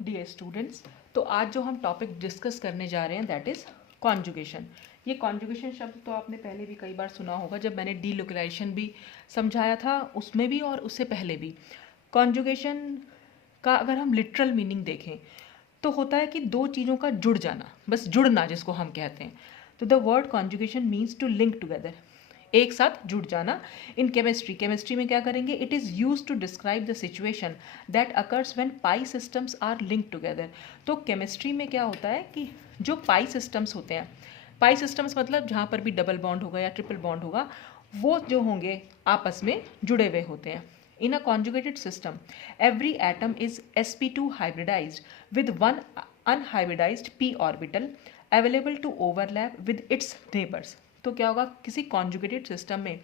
Dear students, तो आज जो हम टॉपिक डिस्कस करने जा रहे हैं दैट इज़ कॉन्जुगेशन। ये कॉन्जुगेशन शब्द तो आपने पहले भी कई बार सुना होगा, जब मैंने डीलोकलाइजेशन भी समझाया था उसमें भी और उससे पहले भी। कॉन्जुगेशन का अगर हम लिटरल मीनिंग देखें तो होता है कि दो चीज़ों का जुड़ जाना, बस जुड़ना जिसको हम कहते हैं। तो the word conjugation means to link together, एक साथ जुड़ जाना। इन केमिस्ट्री में क्या करेंगे, it is use to describe the situation that occurs when pi systems are link together. तो केमिस्ट्री में क्या होता है कि जो पाई सिस्टम्स होते हैं, पाई सिस्टम्स मतलब जहाँ पर भी डबल बॉन्ड होगा या ट्रिपल बॉन्ड होगा, वो जो होंगे आपस में जुड़े हुए होते हैं। In a conjugated system, every atom is sp2 hybridized with one unhybridized p orbital available to overlap with its neighbors. तो क्या होगा, किसी conjugated system में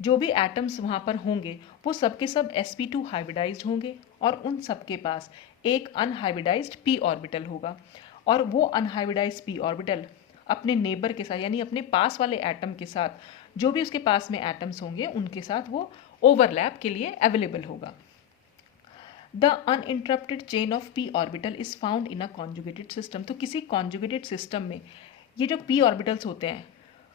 जो भी एटम्स वहाँ पर होंगे वो सब के सब sp2 हाइब्रिडाइज्ड होंगे और उन सब के पास एक अनहाइब्रिडाइज्ड p ऑर्बिटल होगा, और वो अनहाइब्रिडाइज्ड p ऑर्बिटल अपने नेबर के साथ यानी अपने पास वाले एटम के साथ, जो भी उसके पास में एटम्स होंगे उनके साथ वो ओवरलैप के लिए अवेलेबल होगा। The uninterrupted chain of p orbital is found in a conjugated system. तो किसी कॉन्जुगेटेड सिस्टम में ये जो p ऑर्बिटल्स होते हैं,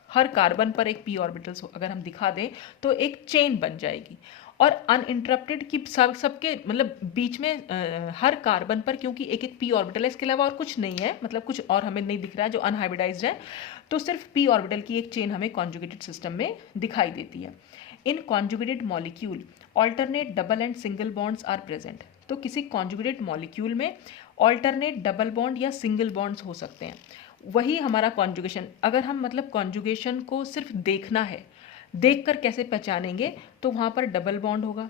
हर कार्बन पर एक p ऑर्बिटल्स अगर हम दिखा दें तो एक चेन बन जाएगी। और अनइंटरप्टेड की सबके मतलब बीच में हर कार्बन पर क्योंकि एक एक p ऑर्बिटल है, इसके अलावा और कुछ नहीं है, मतलब कुछ और हमें नहीं दिख रहा है जो अनहाइब्रिडाइज्ड है, तो सिर्फ p ऑर्बिटल की एक चेन हमें कॉन्जुगेटेड सिस्टम में दिखाई देती है। In conjugated molecule alternate double and single bonds are present. तो किसी कॉन्जुगेटेड मॉलिक्यूल में ऑल्टरनेट डबल बॉन्ड या सिंगल बॉन्ड्स हो सकते हैं। वही हमारा कॉन्जुगेशन, अगर हम मतलब कॉन्जुगेशन को सिर्फ देखना है, देखकर कैसे पहचानेंगे, तो वहाँ पर डबल बॉन्ड होगा,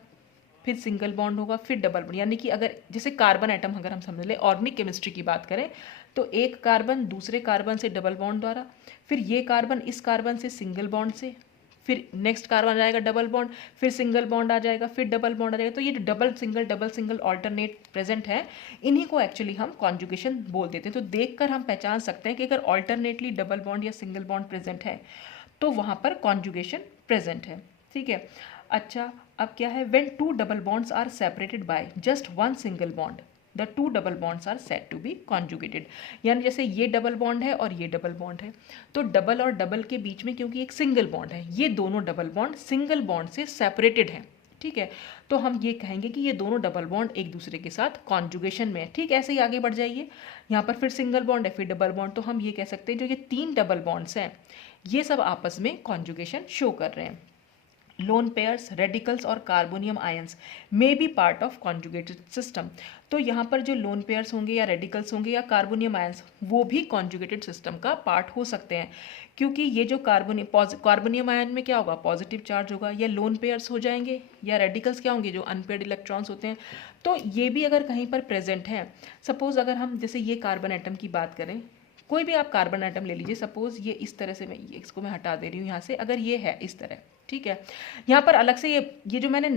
फिर सिंगल बॉन्ड होगा, फिर डबल बॉन्ड। यानी कि अगर जैसे कार्बन एटम अगर हम समझ लें, ऑर्गेनिक केमिस्ट्री की बात करें, तो एक कार्बन दूसरे कार्बन से डबल बॉन्ड द्वारा, फिर ये कार्बन इस कार्बन से सिंगल बॉन्ड से, फिर नेक्स्ट कार्बन आ जाएगा डबल बॉन्ड, फिर सिंगल बॉन्ड आ जाएगा, फिर डबल बॉन्ड आ जाएगा। तो ये जो डबल सिंगल ऑल्टरनेट प्रेजेंट है, इन्हीं को एक्चुअली हम कॉन्जुगेशन बोल देते हैं। तो देखकर हम पहचान सकते हैं कि अगर ऑल्टरनेटली डबल बॉन्ड या सिंगल बॉन्ड प्रेजेंट है तो वहाँ पर कॉन्जुगेशन प्रेजेंट है। ठीक है, अच्छा अब क्या है, when two double bonds are separated by just one single bond the two double bonds are said to be conjugated. यानी जैसे ये डबल बॉन्ड है और ये डबल बॉन्ड है, तो डबल और डबल के बीच में क्योंकि एक सिंगल बॉन्ड है, ये दोनों डबल बॉन्ड सिंगल बॉन्ड से सेपरेटेड हैं। ठीक है, तो हम ये कहेंगे कि ये दोनों डबल बॉन्ड एक दूसरे के साथ कॉन्जुगेशन में है। ठीक, ऐसे ही आगे बढ़ जाइए, यहाँ पर फिर सिंगल बॉन्ड है, फिर डबल बॉन्ड, तो हम ये कह सकते हैं जो ये तीन डबल बॉन्ड्स हैं ये सब आपस में कॉन्जुगेशन शो कर रहे हैं। लोन पेयर्स, रेडिकल्स और carbonium ions may be part of conjugated system. तो यहाँ पर जो लोन पेयर्स होंगे या रेडिकल्स होंगे या कार्बोनियम आयंस, वो भी कॉन्जुगेटेड सिस्टम का पार्ट हो सकते हैं, क्योंकि ये जो कार्बोनियम आयन में क्या होगा, पॉजिटिव चार्ज होगा, या लोन पेयर्स हो जाएंगे, या रेडिकल्स क्या होंगे, जो अनपेयर्ड इलेक्ट्रॉन्स होते हैं। तो ये भी अगर कहीं पर प्रेजेंट है, सपोज अगर हम जैसे ये कार्बन एटम की बात करें, कोई भी आप कार्बन एटम ले लीजिए, सपोज ये इस तरह से, मैं इसको मैं हटा दे रही हूँ यहाँ से, अगर ये है इस तरह, ठीक है, यहाँ पर अलग से ये जो मैंने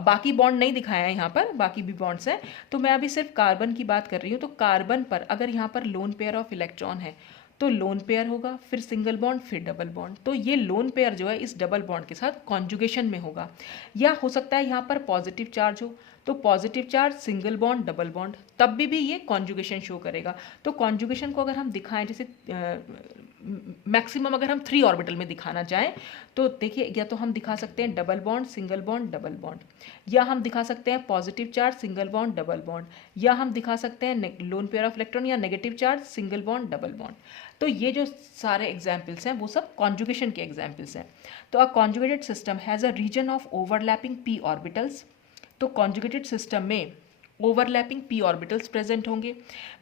बाकी बॉन्ड नहीं दिखाया है, यहाँ पर बाकी भी बॉन्ड्स हैं, तो मैं अभी सिर्फ कार्बन की बात कर रही हूँ। तो कार्बन पर अगर यहाँ पर लोन पेयर ऑफ इलेक्ट्रॉन है तो लोन पेयर होगा, फिर सिंगल बॉन्ड, फिर डबल बॉन्ड। तो ये लोन पेयर जो है इस डबल बॉन्ड के साथ कॉन्जुगेशन में होगा। या हो सकता है यहाँ पर पॉजिटिव चार्ज हो, तो positive charge, single bond, double bond, तब भी ये कॉन्जुगेशन शो करेगा। तो कॉन्जुगेशन को अगर हम दिखाएं, जैसे मैक्सिमम अगर हम 3 ऑर्बिटल में दिखाना चाहें, तो देखिए या तो हम दिखा सकते हैं double bond, single bond, double bond, या हम दिखा सकते हैं positive charge, single bond, double bond, या हम दिखा सकते हैं लोन पेयर ऑफ इलेक्ट्रॉन या negative charge, single bond, double bond. तो ये जो सारे एग्जाम्पल्स हैं वो सब कॉन्जुगेशन के एग्जाम्पल्स हैं। तो a conjugated system has a region of overlapping p orbitals. तो कॉन्जुगेटेड सिस्टम में ओवरलैपिंग p ऑर्बिटल्स प्रेजेंट होंगे,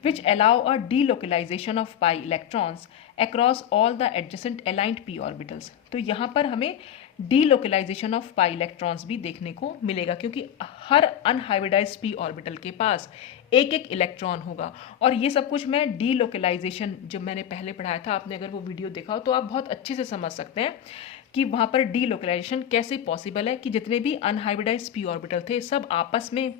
which allow a delocalization of pi electrons across all the adjacent aligned p orbitals. तो यहाँ पर हमें delocalisation of pi electrons भी देखने को मिलेगा, क्योंकि हर अनहाइब्रिडाइज्ड p ऑर्बिटल के पास एक एक इलेक्ट्रॉन होगा। और ये सब कुछ मैं डीलोकलाइजेशन जब मैंने पहले पढ़ाया था, आपने अगर वो वीडियो देखा हो तो आप बहुत अच्छे से समझ सकते हैं कि वहाँ पर डीलोकलाइजेशन कैसे पॉसिबल है, कि जितने भी अनहाइब्रिडाइज्ड p ऑर्बिटल थे सब आपस में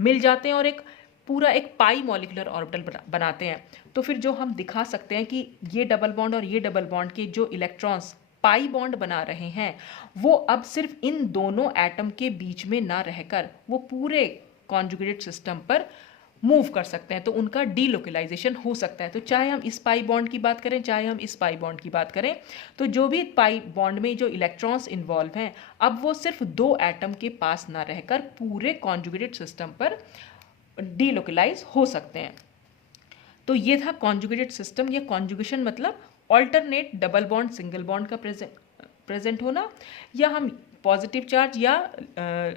मिल जाते हैं और एक पूरा एक पाई मॉलिकुलर ऑर्बिटल बनाते हैं। तो फिर जो हम दिखा सकते हैं कि ये डबल बॉन्ड और ये डबल बॉन्ड के जो इलेक्ट्रॉन्स पाई बॉन्ड बना रहे हैं, वो अब सिर्फ इन दोनों एटम के बीच में ना रहकर वो पूरे कॉन्जुगेटेड सिस्टम पर मूव कर सकते हैं, तो उनका डीलोकलाइजेशन हो सकता है। तो चाहे हम इस पाई बॉन्ड की बात करें, चाहे हम इस पाई बॉन्ड की बात करें, तो जो भी पाई बॉन्ड में जो इलेक्ट्रॉन्स इन्वॉल्व हैं, अब वो सिर्फ 2 एटम के पास ना रहकर पूरे कॉन्जुगेटेड सिस्टम पर डीलोकलाइज हो सकते हैं। तो ये था कॉन्जुगेटेड सिस्टम। या कॉन्जुगेशन मतलब alternate double bond single bond का प्रेजेंट होना, या हम पॉजिटिव चार्ज या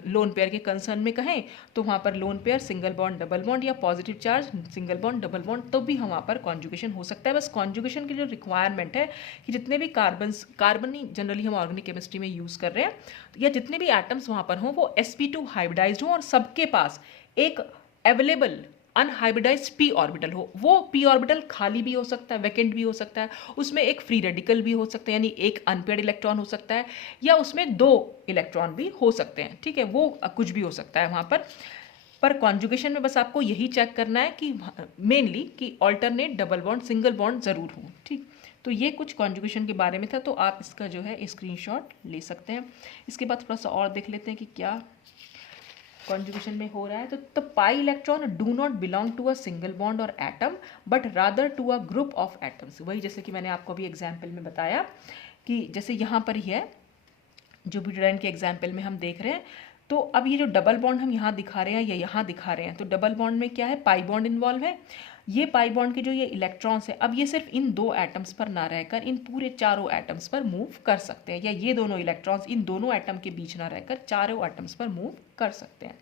लोन पेयर के कंसर्न में कहें तो वहाँ पर lone pair single bond double bond, या positive charge single bond double bond, तो भी हम वहाँ पर कॉन्जुगेशन हो सकता है। बस कॉन्जुगेशन की जो रिक्वायरमेंट है कि जितने भी कार्बन ही जनरली हम ऑर्गेनिक केमिस्ट्री में यूज़ कर रहे हैं, या जितने भी एटम्स वहाँ पर हों वो sp2 हाइब्रिडाइज्ड हों और सबके पास एक अवेलेबल अनहाइब्रिडाइज्ड p ऑर्बिटल हो। वो p ऑर्बिटल खाली भी हो सकता है, वैकेंट भी हो सकता है, उसमें एक फ्री रेडिकल भी हो सकता है, यानी एक अनपेयर्ड इलेक्ट्रॉन हो सकता है, या उसमें 2 इलेक्ट्रॉन भी हो सकते हैं। ठीक है, वो कुछ भी हो सकता है वहाँ पर कॉन्जुगेशन में बस आपको यही चेक करना है कि मेनली कि alternate double bond single bond ज़रूर हो। ठीक, तो ये कुछ कॉन्जुगेशन के बारे में था, तो आप इसका जो है स्क्रीनशॉट ले सकते हैं। इसके बाद थोड़ा सा और देख लेते हैं कि क्या कॉन्जुगेशन में हो रहा है। तो pi electron do not belong to a single bond और atom but rather to a group of atoms. वही जैसे कि मैंने आपको अभी एग्जाम्पल में बताया कि जैसे यहाँ पर ही है जो ब्यूटाडाइन के एग्जाम्पल में हम देख रहे हैं। तो अब ये जो डबल बॉन्ड हम यहाँ दिखा रहे हैं या यहाँ दिखा रहे हैं, तो डबल बॉन्ड में क्या है, पाई बॉन्ड इन्वॉल्व है। ये पाई बॉन्ड के जो ये इलेक्ट्रॉन्स है, अब ये सिर्फ इन 2 एटम्स पर ना रहकर इन पूरे 4 एटम्स पर मूव कर सकते हैं, या ये दोनों इलेक्ट्रॉन्स इन दोनों एटम के बीच ना रहकर 4 एटम्स पर मूव कर सकते हैं।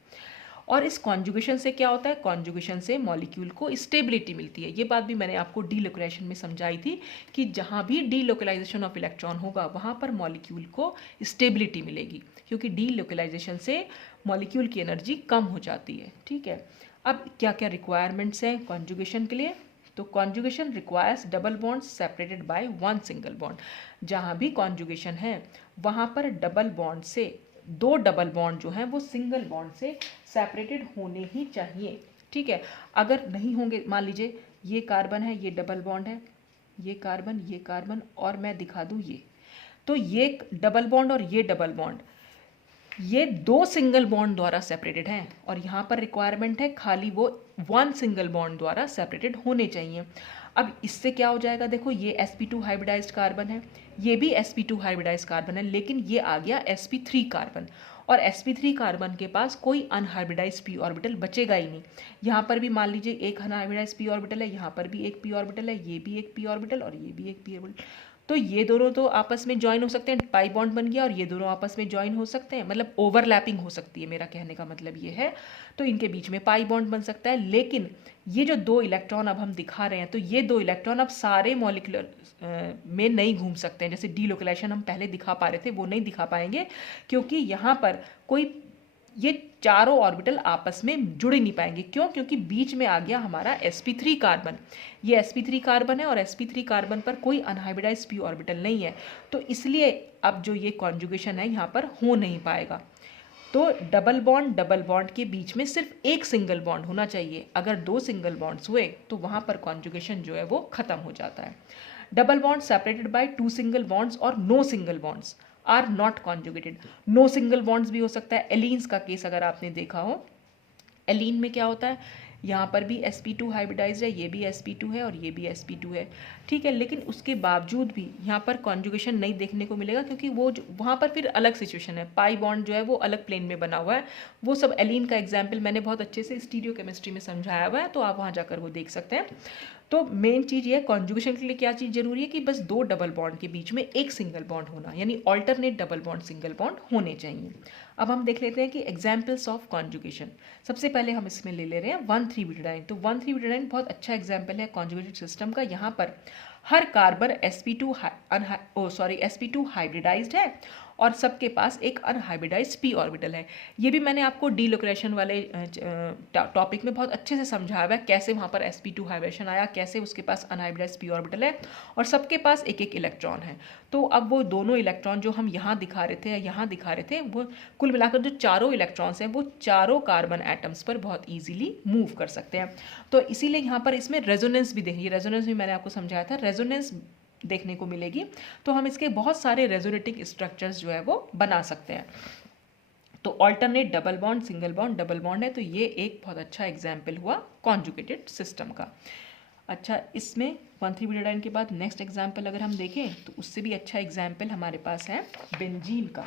और इस कॉन्जुगेशन से क्या होता है, कॉन्जुगेशन से मॉलिक्यूल को स्टेबिलिटी मिलती है। ये बात भी मैंने आपको डीलोकलाइजेशन में समझाई थी कि जहाँ भी डीलोकलाइजेशन ऑफ इलेक्ट्रॉन होगा वहाँ पर मॉलिक्यूल को स्टेबिलिटी मिलेगी, क्योंकि डीलोकलाइजेशन से मॉलिक्यूल की एनर्जी कम हो जाती है। ठीक है, अब क्या क्या रिक्वायरमेंट्स हैं कॉन्जुगेशन के लिए। तो conjugation requires double bond separated bye 1 single bond. जहाँ भी कॉन्जुगेशन है वहाँ पर डबल बॉन्ड से 2 डबल बॉन्ड जो हैं वो सिंगल बॉन्ड से सेपरेटेड होने ही चाहिए। ठीक है, अगर नहीं होंगे, मान लीजिए ये कार्बन है, ये डबल बॉन्ड है, ये कार्बन और मैं दिखा दूँ ये, तो ये डबल बॉन्ड और ये डबल बॉन्ड ये 2 सिंगल बॉन्ड द्वारा सेपरेटेड हैं, और यहाँ पर रिक्वायरमेंट है खाली वो 1 सिंगल बॉन्ड द्वारा सेपरेटेड होने चाहिए। अब इससे क्या हो जाएगा, देखो ये sp2 हाइब्रिडाइज्ड कार्बन है, ये भी sp2 हाइब्रिडाइज्ड कार्बन है, लेकिन ये आ गया sp3 कार्बन, और sp3 कार्बन के पास कोई अनहाइब्रिडाइज्ड p ऑर्बिटल बचेगा ही नहीं। यहाँ पर भी मान लीजिए एक अनहाइब्रिडाइज्ड p ऑर्बिटल है, यहाँ पर भी एक p ऑर्बिटल है, ये भी एक p ऑर्बिटल और ये भी एक p ऑर्बिटल, तो ये दोनों तो आपस में ज्वाइन हो सकते हैं, पाई बॉन्ड बन गया, और ये दोनों आपस में ज्वाइन हो सकते हैं, मतलब ओवरलैपिंग हो सकती है, मेरा कहने का मतलब ये है। तो इनके बीच में पाई बॉन्ड बन सकता है, लेकिन ये जो 2 इलेक्ट्रॉन अब हम दिखा रहे हैं, तो ये 2 इलेक्ट्रॉन अब सारे मॉलिक्यूलर में नहीं घूम सकते हैं। जैसे डीलोकलाइजेशन हम पहले दिखा पा रहे थे वो नहीं दिखा पाएंगे, क्योंकि यहाँ पर कोई ये 4 ऑर्बिटल आपस में जुड़ ही नहीं पाएंगे। क्यों? क्योंकि बीच में आ गया हमारा sp3 कार्बन। ये sp3 कार्बन है और sp3 कार्बन पर कोई अनहाइब्रिडाइज्ड p ऑर्बिटल नहीं है, तो इसलिए अब जो ये कॉन्जुगेशन है यहाँ पर हो नहीं पाएगा। तो डबल बॉन्ड के बीच में सिर्फ एक सिंगल बॉन्ड होना चाहिए। अगर 2 सिंगल बॉन्ड्स हुए तो वहाँ पर कॉन्जुगेशन जो है वो खत्म हो जाता है। Double bond separated by 2 single bonds और no single bonds are not conjugated. No single bonds भी हो सकता है। एलीन्स का केस अगर आपने देखा हो, एलीन में क्या होता है, यहाँ पर भी sp2 हाइब्रिडाइज्ड है, ये भी sp2 है और ये भी sp2 है। ठीक है, लेकिन उसके बावजूद भी यहाँ पर कॉन्जुगेशन नहीं देखने को मिलेगा, क्योंकि वो वहाँ पर फिर अलग सिचुएशन है। पाई बॉन्ड जो है वो अलग प्लेन में बना हुआ है। वो सब एलीन का एग्जाम्पल मैंने बहुत अच्छे से स्टीरियो केमिस्ट्री में समझाया हुआ है, तो आप वहाँ जाकर वो देख सकते हैं। तो मेन चीज़ ये है, कॉन्जुगेशन के लिए क्या चीज़ जरूरी है कि बस 2 डबल बॉन्ड के बीच में एक सिंगल बॉन्ड होना, यानी alternate double bond single bond होने चाहिए। अब हम देख लेते हैं कि एग्जाम्पल्स ऑफ कॉन्जुगेशन। सबसे पहले हम इसमें ले रहे हैं 1,3-ब्यूटाडाइन। तो 1,3-ब्यूटाडाइन बहुत अच्छा एग्जाम्पल है कॉन्जुगेटेड सिस्टम का। यहाँ पर हर कार्बन sp2 हाइब्रिडाइज्ड है और सबके पास एक अनहाइब्रिडाइज्ड p ऑर्बिटल है। ये भी मैंने आपको डीलोकलाइजेशन वाले टॉपिक में बहुत अच्छे से समझाया हुआ है, कैसे वहाँ पर sp2 हाइब्रिडेशन आया, कैसे उसके पास अनहाइब्रिडाइज्ड p ऑर्बिटल है और सबके पास एक एक इलेक्ट्रॉन है। तो अब वो दोनों इलेक्ट्रॉन जो हम यहाँ दिखा रहे थे या यहाँ दिखा रहे थे, वो कुल मिलाकर जो 4 इलेक्ट्रॉन्स हैं वो 4 कार्बन एटम्स पर बहुत ईजिली मूव कर सकते हैं। तो इसीलिए यहाँ पर इसमें रेजोनेंस भी देखिए, रेजोनेंस भी मैंने आपको समझाया था, रेजोनेंस देखने को मिलेगी। तो हम इसके बहुत सारे रेजोनेटिंग स्ट्रक्चर्स जो है वो बना सकते हैं। तो alternate double bond, single bond, double bond है, तो ये एक बहुत अच्छा एग्जाम्पल हुआ कॉन्जुगेटेड सिस्टम का। अच्छा, इसमें 1,3-ब्यूटाडाइन के बाद नेक्स्ट एग्जाम्पल अगर हम देखें तो उससे भी अच्छा एग्जाम्पल हमारे पास है बेंजीन का।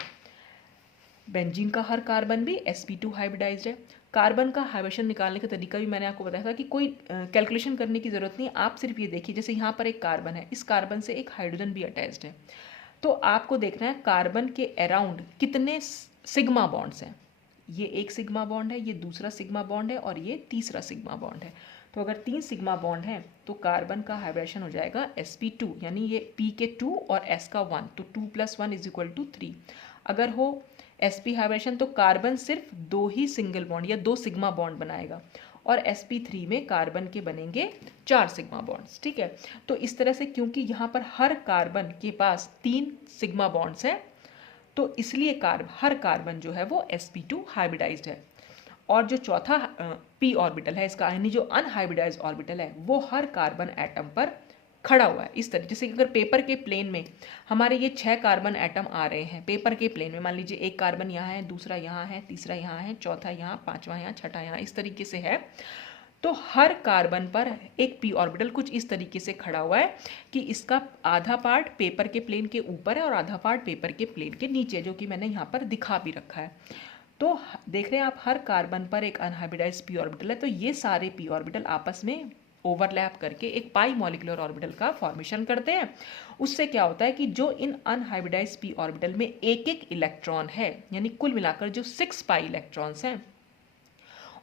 बेंजीन का हर कार्बन भी sp2 हाइब्रिडाइज्ड है। कार्बन का हाइब्रिडेशन निकालने का तरीका भी मैंने आपको बताया था कि कोई कैलकुलेशन करने की ज़रूरत नहीं, आप सिर्फ ये देखिए, जैसे यहाँ पर एक कार्बन है, इस कार्बन से एक हाइड्रोजन भी अटैच्ड है, तो आपको देखना है कार्बन के अराउंड कितने सिग्मा बॉन्ड्स हैं। ये एक सिग्मा बॉन्ड है, ये दूसरा सिग्मा बॉन्ड है और ये तीसरा सिग्मा बॉन्ड है। तो अगर 3 सिग्मा बॉन्ड हैं तो कार्बन का हाइब्रिडेशन हो जाएगा sp2, यानी ये p के 2 और s का 1, तो 2 + 1 = 3। अगर हो sp हाइब्रिडेशन तो कार्बन सिर्फ 2 ही सिंगल बॉन्ड या 2 सिग्मा बॉन्ड बनाएगा, और sp3 में कार्बन के बनेंगे 4 सिग्मा बॉन्ड्स। ठीक है, तो इस तरह से क्योंकि यहाँ पर हर कार्बन के पास 3 सिग्मा बॉन्ड्स हैं, तो इसलिए हर कार्बन जो है वो sp2 हाइब्रिडाइज्ड है। और जो चौथा p ऑर्बिटल है इसका, यानी जो अनहाइब्रिडाइज्ड ऑर्बिटल है, वो हर कार्बन एटम पर खड़ा हुआ है। इस तरह जैसे कि अगर पेपर के प्लेन में हमारे ये 6 कार्बन एटम आ रहे हैं पेपर के प्लेन में, मान लीजिए एक कार्बन यहाँ है, दूसरा यहाँ है, तीसरा यहाँ है, चौथा यहाँ, पांचवा यहाँ, छठा यहाँ, इस तरीके से है, तो हर कार्बन पर एक p ऑर्बिटल कुछ इस तरीके से खड़ा हुआ है कि इसका आधा पार्ट पेपर के प्लेन के ऊपर है और आधा पार्ट पेपर के प्लेन के नीचे, जो कि मैंने यहाँ पर दिखा भी रखा है। तो देख रहे हैं आप, हर कार्बन पर एक अनहाइब्रिडाइज्ड p ऑर्बिटल है, तो ये सारे p ऑर्बिटल आपस में ओवरलैप करके एक पाई मॉलिक्यूलर ऑर्बिटल का फॉर्मेशन करते हैं। उससे क्या होता है कि जो इन अनहाइब्रिडाइज्ड p ऑर्बिटल में एक एक इलेक्ट्रॉन है, यानी कुल मिलाकर जो 6 पाई इलेक्ट्रॉन्स हैं,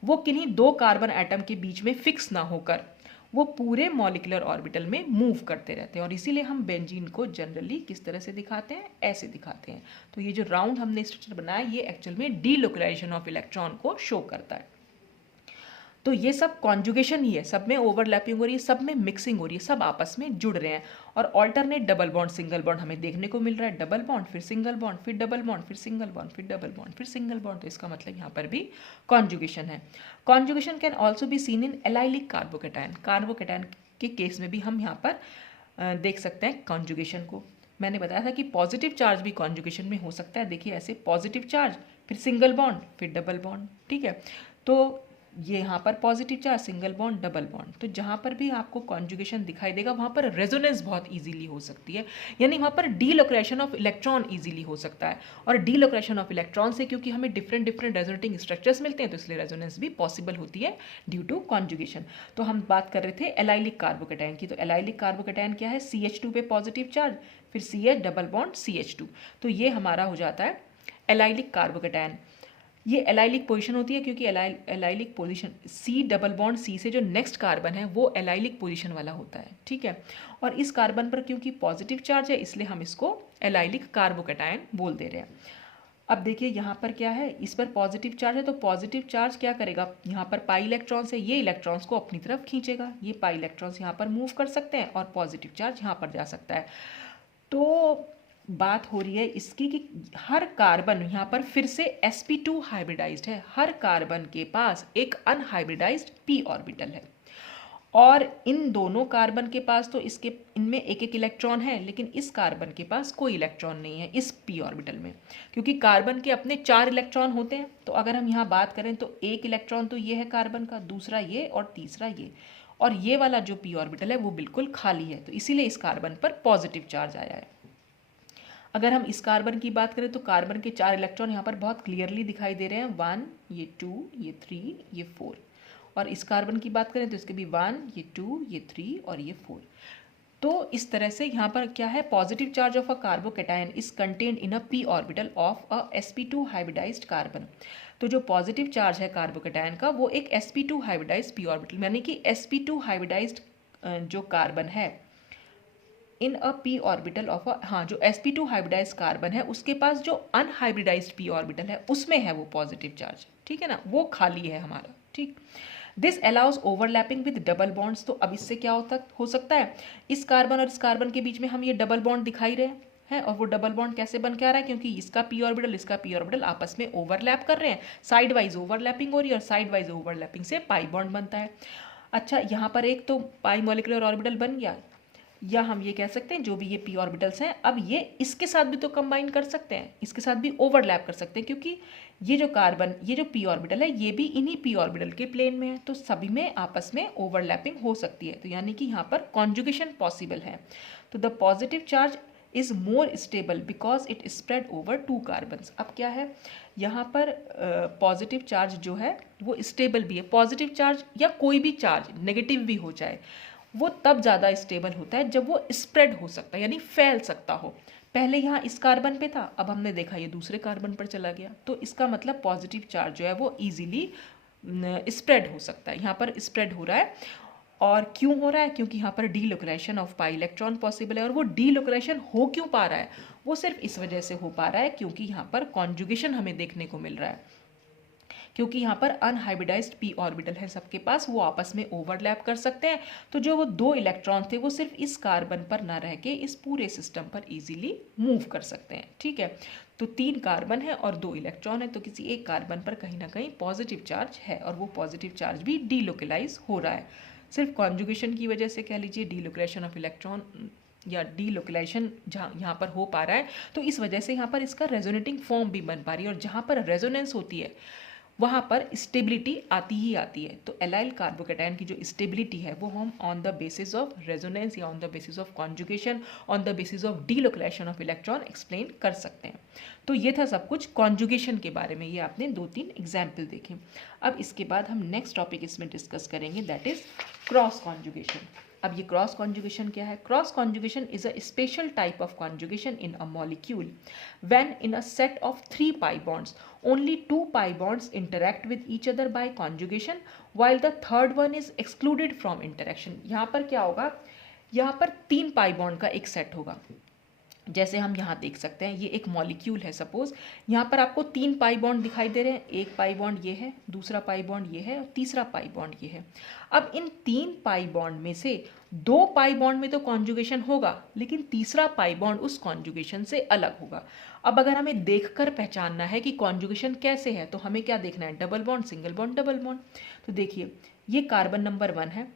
वो किन्हीं 2 कार्बन एटम के बीच में फिक्स ना होकर वो पूरे मॉलिक्यूलर ऑर्बिटल में मूव करते रहते हैं। और इसीलिए हम बेंजीन को जनरली किस तरह से दिखाते हैं, ऐसे दिखाते हैं। तो ये जो राउंड हमने स्ट्रक्चर बनाया, ये एक्चुअल में डीलोकलाइजेशन ऑफ इलेक्ट्रॉन को शो करता है। तो ये सब कॉन्जुगेशन ही है, सब में ओवरलैपिंग हो रही है, सब में मिक्सिंग हो रही है, सब आपस में जुड़ रहे हैं। और alternate double bond, single bond हमें देखने को मिल रहा है, डबल बॉन्ड, फिर सिंगल बॉन्ड, फिर डबल बॉन्ड, फिर सिंगल बॉन्ड, फिर डबल बॉन्ड, फिर सिंगल बॉन्ड। तो इसका मतलब यहाँ पर भी कॉन्जुगेशन है। Conjugation can also be seen in allylic carbocation. Carbocation के केस में भी हम यहाँ पर देख सकते हैं कॉन्जुगेशन को। मैंने बताया था कि पॉजिटिव चार्ज भी कॉन्जुगेशन में हो सकता है। देखिए ऐसे पॉजिटिव चार्ज, फिर सिंगल बॉन्ड, फिर डबल बॉन्ड। ठीक है, तो ये यहाँ पर positive charge, single bond, double bond, तो जहाँ पर भी आपको कॉन्जुगेशन दिखाई देगा वहाँ पर रेजोनेंस बहुत इजीली हो सकती है, यानी वहाँ पर डीलोकलाइजेशन ऑफ इलेक्ट्रॉन इजीली हो सकता है। और डीलोकलाइजेशन ऑफ इलेक्ट्रॉन से क्योंकि हमें डिफरेंट डिफरेंट रेजोनेटिंग स्ट्रक्चर्स मिलते हैं, तो इसलिए रेजोनेंस भी पॉसिबल होती है ड्यू टू कॉन्जुगेशन। तो हम बात कर रहे थे एलाइलिक कार्बोकेटायन की। तो एलाइलिक कार्बोकेटायन क्या है, CH2 पे पॉजिटिव चार्ज, फिर CH डबल बॉन्ड CH2, तो ये हमारा हो जाता है एलाइलिक कार्बोकेटायन। ये एलाइलिक पोजीशन होती है क्योंकि allylic position C double bond C से जो नेक्स्ट कार्बन है वो एलाइलिक पोजीशन वाला होता है। ठीक है, और इस कार्बन पर क्योंकि पॉजिटिव चार्ज है इसलिए हम इसको एलाइलिक कार्बोकेटायन बोल दे रहे हैं। अब देखिए यहाँ पर क्या है, इस पर पॉजिटिव चार्ज है, तो पॉजिटिव चार्ज क्या करेगा, यहाँ पर पाई इलेक्ट्रॉन्स है, ये इलेक्ट्रॉन्स को अपनी तरफ खींचेगा, ये पाई इलेक्ट्रॉन्स यहाँ पर मूव कर सकते हैं और पॉजिटिव चार्ज यहाँ पर जा सकता है। तो बात हो रही है इसकी कि हर कार्बन यहाँ पर फिर से sp2 हाइब्रिडाइज्ड है, हर कार्बन के पास एक अनहाइब्रिडाइज्ड p ऑर्बिटल है, और इन दोनों कार्बन के पास तो इनमें एक एक इलेक्ट्रॉन है, लेकिन इस कार्बन के पास कोई इलेक्ट्रॉन नहीं है इस p ऑर्बिटल में, क्योंकि कार्बन के अपने 4 इलेक्ट्रॉन होते हैं। तो अगर हम यहाँ बात करें तो एक इलेक्ट्रॉन तो ये है कार्बन का, दूसरा ये और तीसरा ये, और ये वाला जो p ऑर्बिटल है वो बिल्कुल खाली है, तो इसीलिए इस कार्बन पर पॉजिटिव चार्ज आया है। अगर हम इस कार्बन की बात करें तो कार्बन के 4 इलेक्ट्रॉन यहाँ पर बहुत क्लियरली दिखाई दे रहे हैं, 1, ये 2, ये 3, ये 4। और इस कार्बन की बात करें तो इसके भी 1, ये 2, ये 3 और ये 4। तो इस तरह से यहाँ पर क्या है, positive charge of a carbocation is contained in a p orbital of a sp2 hybridised carbon. तो जो पॉजिटिव चार्ज है कार्बोकेटायन का वो एक sp2 हाइब्रिडाइज्ड p ऑर्बिटल, यानी कि sp2 हाइब्रिडाइज्ड जो कार्बन है इन अ p ऑर्बिटल ऑफ जो sp2 हाइब्रिडाइज कार्बन है उसके पास जो अनहाइब्रिडाइज्ड p ऑर्बिटल है उसमें है वो पॉजिटिव चार्ज। ठीक है ना, वो खाली है हमारा। ठीक, this allows overlapping with double bonds. तो अब इससे क्या हो सकता है, इस कार्बन और इस कार्बन के बीच में हम ये डबल बॉन्ड दिखाई रहे हैं, और वो डबल बॉन्ड कैसे बन के आ रहा है, क्योंकि इसका p ऑर्बिटल इसका p ऑर्बिटल आपस में ओवरलैप कर रहे हैं, साइड वाइज ओवरलैपिंग हो रही है, और साइड वाइज ओवरलैपिंग से पाई बॉन्ड बनता है। अच्छा, यहाँ पर एक तो पाई मॉलिक्यूलर ऑर्बिटल बन गया, या हम ये कह सकते हैं जो भी ये p ऑर्बिटल्स हैं, अब ये इसके साथ भी तो कंबाइन कर सकते हैं, इसके साथ भी ओवरलैप कर सकते हैं, क्योंकि ये जो कार्बन, ये जो p ऑर्बिटल है ये भी इन्हीं p ऑर्बिटल के प्लेन में है, तो सभी में आपस में ओवरलैपिंग हो सकती है। तो यानी कि यहाँ पर कॉन्जुगेशन पॉसिबल है। तो the positive charge is more stable because it spread over 2 carbons. अब क्या है, यहाँ पर पॉजिटिव चार्ज जो है वो स्टेबल भी है। पॉजिटिव चार्ज या कोई भी चार्ज नेगेटिव भी हो जाए, वो तब ज़्यादा स्टेबल होता है जब वो स्प्रेड हो सकता है, यानी फैल सकता हो। पहले यहाँ इस कार्बन पे था, अब हमने देखा ये दूसरे कार्बन पर चला गया, तो इसका मतलब पॉजिटिव चार्ज जो है वो इजीली स्प्रेड हो सकता है। यहाँ पर स्प्रेड हो रहा है, और क्यों हो रहा है, क्योंकि यहाँ पर delocalisation of pi electron possible है। और वो डीलोकलाइजेशन हो क्यों पा रहा है, वो सिर्फ इस वजह से हो पा रहा है क्योंकि यहाँ पर कॉन्जुगेशन हमें देखने को मिल रहा है, क्योंकि यहाँ पर अनहाइब्रिडाइज्ड p ऑर्बिटल है सबके पास, वो आपस में ओवरलैप कर सकते हैं। तो जो वो 2 इलेक्ट्रॉन थे वो सिर्फ इस कार्बन पर ना रह के इस पूरे सिस्टम पर इजीली मूव कर सकते हैं। ठीक है, तो 3 कार्बन है और 2 इलेक्ट्रॉन है, तो किसी एक कार्बन पर कहीं ना कहीं पॉजिटिव चार्ज है, और वो पॉजिटिव चार्ज भी डीलोकलाइज हो रहा है सिर्फ कॉन्जुगेशन की वजह से। कह लीजिए डीलोकलाइजेशन ऑफ इलेक्ट्रॉन या डीलोकलाइजेशन जहाँ यहाँ पर हो पा रहा है, तो इस वजह से यहाँ पर इसका रेजोनेटिंग फॉर्म भी बन पा रही है, और जहाँ पर रेजोनेंस होती है वहाँ पर स्टेबिलिटी आती ही आती है। तो एलाइल कार्बोकैटायन की जो स्टेबिलिटी है वो हम on the basis of resonance या on the basis of conjugation, on the basis of delocalization of electron explain कर सकते हैं। तो ये था सब कुछ कॉन्जुगेशन के बारे में, ये आपने 2-3 एग्जाम्पल देखे। अब इसके बाद हम नेक्स्ट टॉपिक इसमें डिस्कस करेंगे, दैट इज क्रॉस कॉन्जुगेशन। अब ये क्रॉस कॉन्जुगेशन क्या है? Cross conjugation is a special type of conjugation in a molecule when in a set of 3 pi bonds only 2 pi bonds interact with each other by conjugation while the third one is excluded from interaction। यहाँ पर क्या होगा, यहाँ पर 3 pi bond का एक set होगा। जैसे हम यहाँ देख सकते हैं, ये एक मॉलिक्यूल है, सपोज यहाँ पर आपको 3 पाई बॉन्ड दिखाई दे रहे हैं। एक पाई बॉन्ड ये है, दूसरा पाई बॉन्ड ये है, और तीसरा पाई बॉन्ड ये है। अब इन 3 पाई बॉन्ड में से 2 पाई बॉन्ड में तो कॉन्जुगेशन होगा, लेकिन तीसरा पाई बॉन्ड उस कॉन्जुगेशन से अलग होगा। अब अगर हमें देखकर पहचानना है कि कॉन्जुगेशन कैसे है, तो हमें क्या देखना है, double bond, single bond, double bond. तो देखिए ये कार्बन नंबर 1 है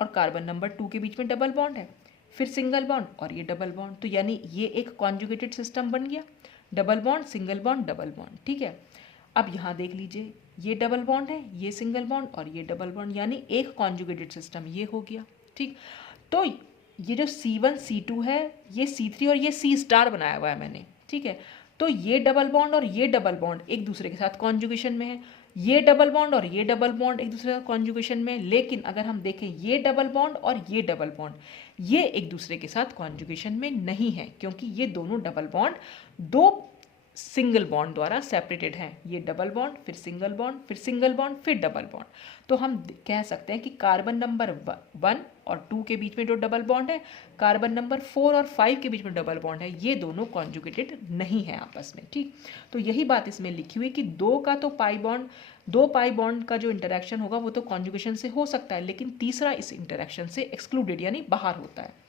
और कार्बन नंबर 2 के बीच में डबल बॉन्ड है, फिर सिंगल बॉन्ड और ये डबल बॉन्ड, तो यानी ये एक कॉन्जुगेटेड सिस्टम बन गया, double bond, single bond, double bond. ठीक है, अब यहाँ देख लीजिए ये डबल बॉन्ड है, ये सिंगल बॉन्ड और ये डबल बॉन्ड, यानी एक कॉन्जुगेटेड सिस्टम ये हो गया। ठीक, तो ये जो C1 C2 है, ये C3 और ये C स्टार बनाया हुआ है मैंने। ठीक है, तो ये डबल बॉन्ड और ये डबल बॉन्ड एक दूसरे के साथ कॉन्जुगेशन में है, ये डबल बॉन्ड और ये डबल बॉन्ड एक दूसरे का कॉन्जुगेशन में। लेकिन अगर हम देखें ये डबल बॉन्ड और ये डबल बॉन्ड, ये एक दूसरे के साथ कॉन्जुगेशन में नहीं है, क्योंकि ये दोनों डबल बॉन्ड 2 सिंगल बॉन्ड द्वारा सेपरेटेड हैं। ये डबल बॉन्ड, फिर सिंगल बॉन्ड, फिर सिंगल बॉन्ड, फिर डबल बॉन्ड। तो हम कह सकते हैं कि कार्बन नंबर 1 और 2 के बीच में जो डबल बॉन्ड है, कार्बन नंबर 4 और 5 के बीच में डबल बॉन्ड है, ये दोनों कॉन्जुगेटेड नहीं है आपस में। ठीक, तो यही बात इसमें लिखी हुई कि 2 पाई बॉन्ड का जो इंटरेक्शन होगा वो तो कॉन्जुगेशन से हो सकता है, लेकिन तीसरा इस इंटरेक्शन से एक्सक्लूडेड यानी बाहर होता है।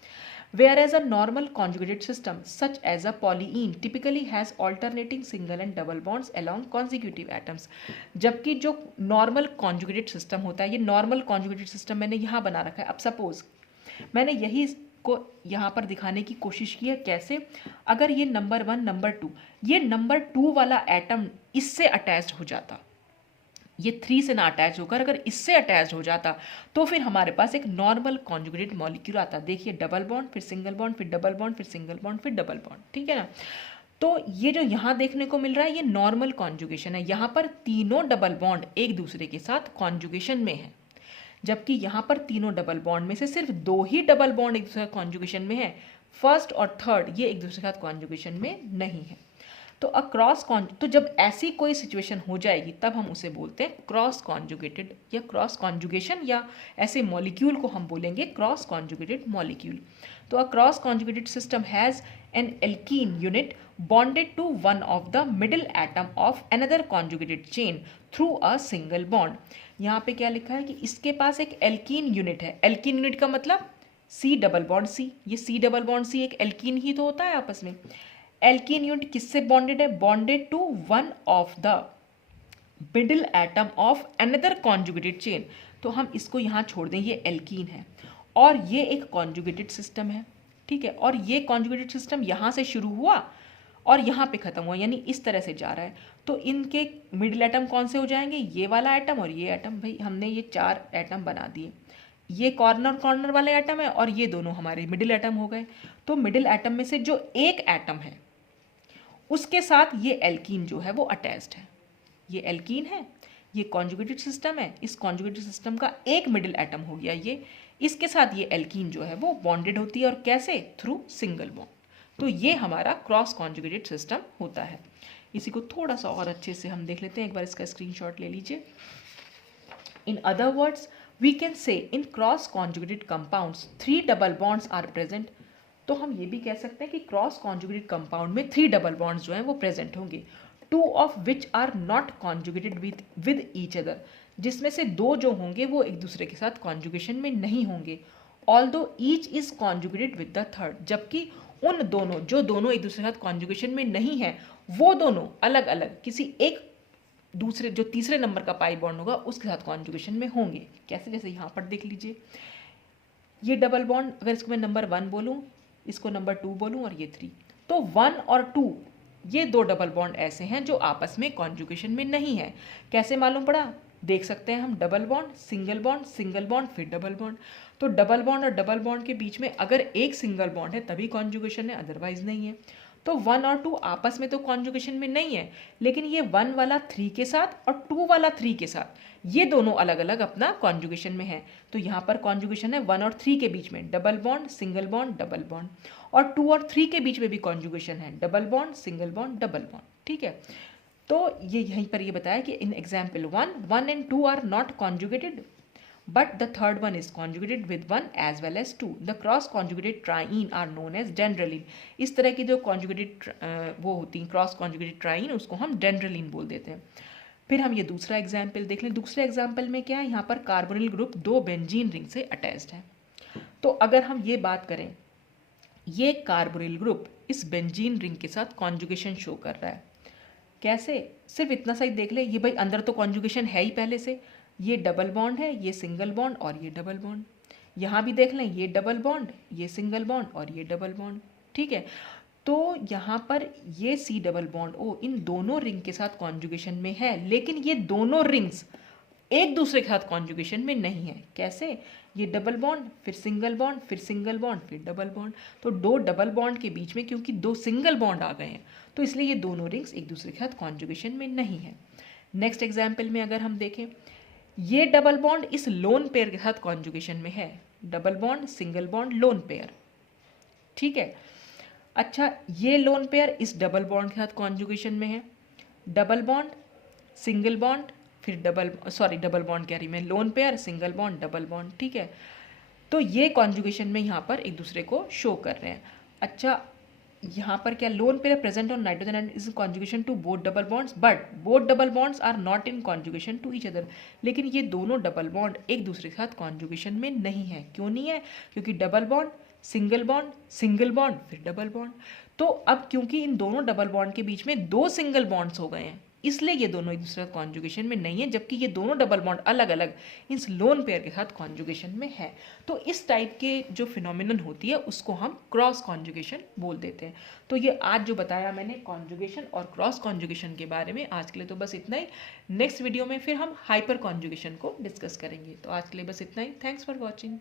Whereas a normal conjugated system such as a polyene typically has alternating single and double bonds along consecutive atoms। जबकि जो नॉर्मल कॉन्जुगेटेड सिस्टम होता है, ये नॉर्मल कॉन्जुगेटेड सिस्टम मैंने यहाँ बना रखा है। अब सपोज मैंने यही को यहाँ पर दिखाने की कोशिश की है, कैसे, अगर ये नंबर 1 नंबर 2, ये नंबर 2 वाला एटम इससे अटैच्ड हो जाता, ये 3 से ना अटैच होकर अगर इससे अटैच हो जाता, तो फिर हमारे पास एक नॉर्मल कॉन्जुगेटेड मॉलिक्यूल आता। देखिए डबल बॉन्ड, फिर सिंगल बॉन्ड, फिर डबल बॉन्ड, फिर सिंगल बॉन्ड, फिर डबल बॉन्ड। ठीक है ना, तो ये जो यहाँ देखने को मिल रहा है ये नॉर्मल कॉन्जुगेशन है। यहाँ पर तीनों डबल बॉन्ड एक दूसरे के साथ कॉन्जुगेशन में है, जबकि यहाँ पर तीनों डबल बॉन्ड में से सिर्फ 2 ही डबल बॉन्ड एक दूसरे कॉन्जुगेशन में है, फर्स्ट और थर्ड ये एक दूसरे के साथ कॉन्जुगेशन में नहीं है। तो जब ऐसी कोई सिचुएशन हो जाएगी तब हम उसे बोलते हैं क्रॉस कॉन्जुगेटेड या क्रॉस कॉन्जुगेशन, या ऐसे मॉलिक्यूल को हम बोलेंगे क्रॉस कॉन्जुगेटेड मॉलिक्यूल। तो a cross conjugated system has an alkene unit bonded to one of the middle atom of another conjugated chain through a single bond. यहाँ पे क्या लिखा है कि इसके पास एक एल्कीन यूनिट है। एल्कीन यूनिट का मतलब C डबल बॉन्ड C, ये C डबल बॉन्ड C एक एल्कीन ही तो होता है आपस में। एल्कीन यूनिट किससे बॉन्डेड है? Bonded to one of the middle atom of another conjugated chain. तो हम इसको यहाँ छोड़ दें, ये एल्कीन है, और ये एक कॉन्जुगेटेड सिस्टम है, ठीक है, और ये कॉन्जुगेटेड सिस्टम यहाँ से शुरू हुआ और यहाँ पे ख़त्म हुआ, यानी इस तरह से जा रहा है। तो इनके मिडिल एटम कौन से हो जाएंगे, ये वाला एटम और ये एटम। भाई हमने ये 4 एटम बना दिए, ये कॉर्नर कॉर्नर वाले एटम है और ये दोनों हमारे मिडिल एटम हो गए। तो मिडिल एटम में से जो एक एटम है उसके साथ ये एल्कीन जो है वो अटैच्ड है, ये एल्कीन है, ये कॉन्जुगेटेड सिस्टम है, इस कॉन्जुगेटेड सिस्टम का एक मिडिल एटम हो गया ये, इसके साथ ये एल्कीन जो है वो बॉन्डेड होती है, और कैसे, थ्रू सिंगल बॉन्ड। तो ये हमारा क्रॉस कॉन्जुगेटेड सिस्टम होता है। इसी को थोड़ा सा और अच्छे से हम देख लेते हैं, एक बार इसका स्क्रीनशॉट ले लीजिए। In other words we can say in cross conjugated compounds 3 double bonds are present. तो हम ये भी कह सकते हैं कि क्रॉस कॉन्जुगेटेड कंपाउंड में 3 डबल बॉन्ड्स जो हैं वो प्रेजेंट होंगे, 2 of which are not conjugated with each other, जिसमें से 2 जो होंगे वो एक दूसरे के साथ कॉन्जुगेशन में नहीं होंगे, although each is conjugated with the third, जबकि उन दोनों जो दोनों एक दूसरे के साथ कॉन्जुगेशन में नहीं है वो दोनों अलग अलग किसी एक दूसरे जो तीसरे नंबर का पाई बॉन्ड होगा उसके साथ कॉन्जुगेशन में होंगे। कैसे, जैसे यहाँ पर देख लीजिए, ये डबल बॉन्ड, अगर इसको मैं नंबर 1 बोलूँ, इसको नंबर 2 बोलूँ और ये 3, तो 1 और 2 ये 2 डबल बॉन्ड ऐसे हैं जो आपस में कॉन्जुगेशन में नहीं है। कैसे मालूम पड़ा, देख सकते हैं हम, डबल बॉन्ड, सिंगल बॉन्ड फिर डबल बॉन्ड। तो डबल बॉन्ड और डबल बॉन्ड के बीच में अगर एक सिंगल बॉन्ड है तभी कॉन्जुगेशन है, अदरवाइज नहीं है। तो 1 और 2 आपस में तो कॉन्जुगेशन में नहीं है, लेकिन ये 1 वाला 3 के साथ और 2 वाला 3 के साथ ये दोनों अलग अलग अपना कॉन्जुगेशन में है। तो यहाँ पर कॉन्जुगेशन है 1 और 3 के बीच में, double bond single bond double bond, और 2 और 3 के बीच में भी कॉन्जुगेशन है, double bond single bond double bond, ठीक है। तो ये यहीं पर ये बताया कि in example 1 and 2 are not conjugated but the third one is conjugated with 1 as well as 2. The cross conjugated triene are known as dendroline. इस तरह की जो conjugated वो होती हैं cross conjugated triene, उसको हम dendroline बोल देते हैं। फिर हम ये दूसरा एग्जाम्पल देख लें। दूसरे एग्जाम्पल में क्या है, यहाँ पर कार्बोनिल ग्रुप 2 बेंजीन रिंग से अटैच्ड है। तो अगर हम ये बात करें, ये कार्बोनिल ग्रुप इस बेंजीन रिंग के साथ कॉन्जुगेशन शो कर रहा है। कैसे, सिर्फ इतना सा ही देख ले, ये भाई अंदर तो कॉन्जुगेशन है ही पहले से, ये डबल बॉन्ड है, ये सिंगल बॉन्ड और ये डबल बॉन्ड। यहाँ भी देख लें, ये डबल बॉन्ड, ये सिंगल बॉन्ड और ये डबल बॉन्ड, ठीक है। तो यहाँ पर ये सी डबल बॉन्ड ओ इन दोनों रिंग के साथ कॉन्जुगेशन में है, लेकिन ये दोनों रिंग्स एक दूसरे के साथ कॉन्जुगेशन में नहीं है। कैसे, ये डबल बॉन्ड फिर सिंगल बॉन्ड फिर सिंगल बॉन्ड फिर डबल बॉन्ड। तो 2 डबल बॉन्ड के बीच में क्योंकि 2 सिंगल बॉन्ड आ गए हैं, तो इसलिए ये दोनों रिंग्स एक दूसरे के साथ कॉन्जुगेशन में नहीं है। नेक्स्ट एग्जाम्पल में अगर हम देखें, ये डबल बॉन्ड इस लोन पेयर के साथ कॉन्जुगेशन में है, double bond single bond lone pair, ठीक है। अच्छा, ये लोन पेयर इस डबल बॉन्ड के साथ कॉन्जुगेशन में है, डबल बॉन्ड सिंगल बॉन्ड फिर डबल बॉन्ड कह रही मैं, loan pair single bond double bond, ठीक है। तो ये कॉन्जुगेशन में यहाँ पर एक दूसरे को शो कर रहे हैं। अच्छा, यहाँ पर क्या, lone pair present on nitrogen and is conjugation to both double bonds, but both double bonds are not in conjugation to each other. लेकिन ये दोनों डबल बॉन्ड एक दूसरे के साथ कॉन्जुगेशन में नहीं है। क्यों नहीं है, क्योंकि डबल बॉन्ड सिंगल बॉन्ड फिर डबल बॉन्ड। तो अब क्योंकि इन दोनों डबल बॉन्ड के बीच में 2 सिंगल बॉन्ड्स हो गए हैं, इसलिए ये दोनों एक दूसरे कॉन्जुगेशन में नहीं है, जबकि ये दोनों डबल बॉन्ड अलग अलग इस लोन पेयर के साथ कॉन्जुगेशन में है। तो इस टाइप के जो फिनोमिनन होती है उसको हम क्रॉस कॉन्जुगेशन बोल देते हैं। तो ये आज जो बताया मैंने कॉन्जुगेशन और क्रॉस कॉन्जुगेशन के बारे में, आज के लिए तो बस इतना ही। नेक्स्ट वीडियो में फिर हम हाइपर कॉन्जुगेशन को डिस्कस करेंगे। तो आज के लिए बस इतना ही। Thanks for watching.